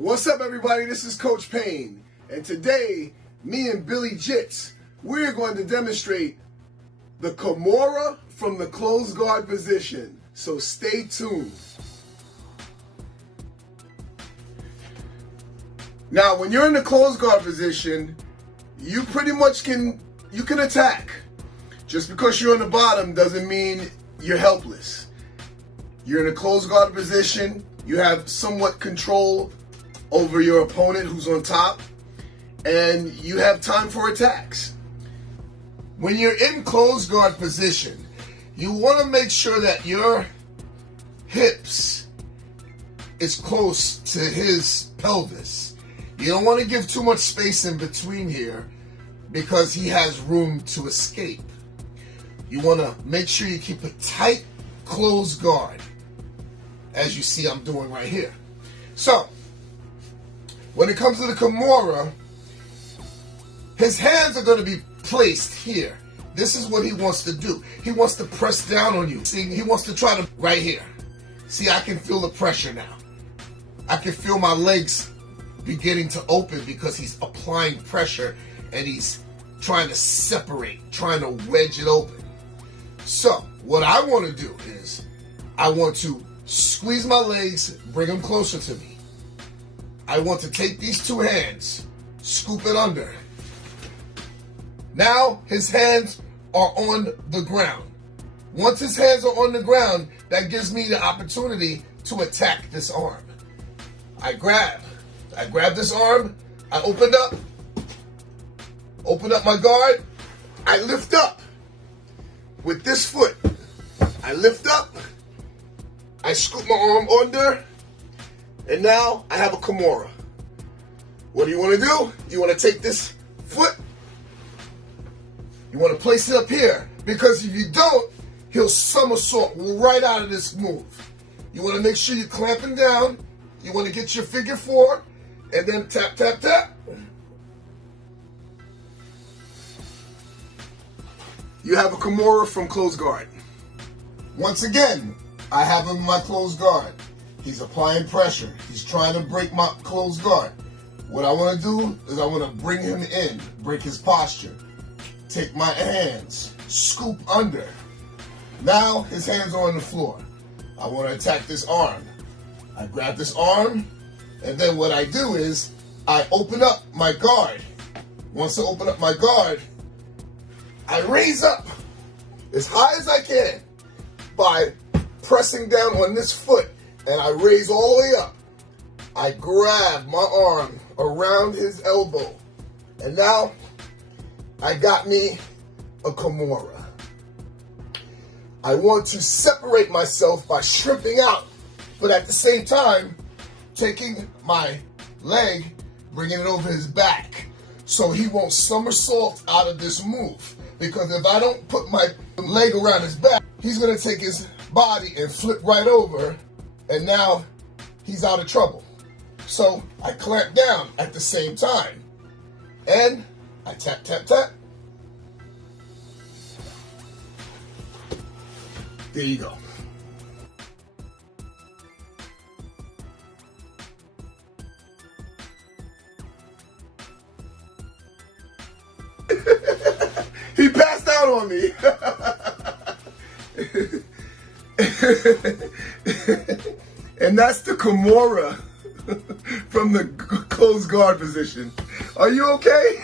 What's up, everybody? This is Coach Payne, and today, me and Billy Jits, we're going to demonstrate the Kimura from the closed guard position. So stay tuned. Now, when you're in the closed guard position, you pretty much can attack. Just because you're on the bottom doesn't mean you're helpless. You're in a closed guard position. You have somewhat control over your opponent who's on top, and you have time for attacks. When you're in closed guard position, you want to make sure that your hips is close to his pelvis. You don't want to give too much space in between here because he has room to escape. You want to make sure you keep a tight closed guard, as you see I'm doing right here. So, when it comes to the Kimura, his hands are going to be placed here. This is what he wants to do. He wants to press down on you. See, he wants to try to, right here. See, I can feel the pressure now. I can feel my legs beginning to open because he's applying pressure and he's trying to separate, trying to wedge it open. So, what I want to do is, I want to squeeze my legs, bring them closer to me. I want to take these two hands, scoop it under. Now his hands are on the ground. Once his hands are on the ground, that gives me the opportunity to attack this arm. I grab this arm, I open up my guard, I lift up. With this foot, I lift up, I scoop my arm under, and now I have a Kimura. What do you want to do? You want to take this foot, you want to place it up here, because if you don't, he'll somersault right out of this move. You want to make sure you're clamping down. You want to get your figure four, and then tap, tap, tap. You have a Kimura from closed guard. Once again, I have him in my closed guard. He's applying pressure. He's trying to break my closed guard. What I want to do is I want to bring him in, break his posture. Take my hands, scoop under. Now his hands are on the floor. I want to attack this arm. I grab this arm, and then what I do is I open up my guard. Once I open up my guard, I raise up as high as I can by pressing down on this foot, and I raise all the way up. I grab my arm around his elbow, and now I got me a Kimura. I want to separate myself by shrimping out, but at the same time, taking my leg, bringing it over his back, so he won't somersault out of this move. Because if I don't put my leg around his back, he's going to take his body and flip right over, and now he's out of trouble. So I clamp down at the same time, and I tap, tap, tap. There you go. He passed out on me. And that's the Kimura from the closed guard position. Are you okay?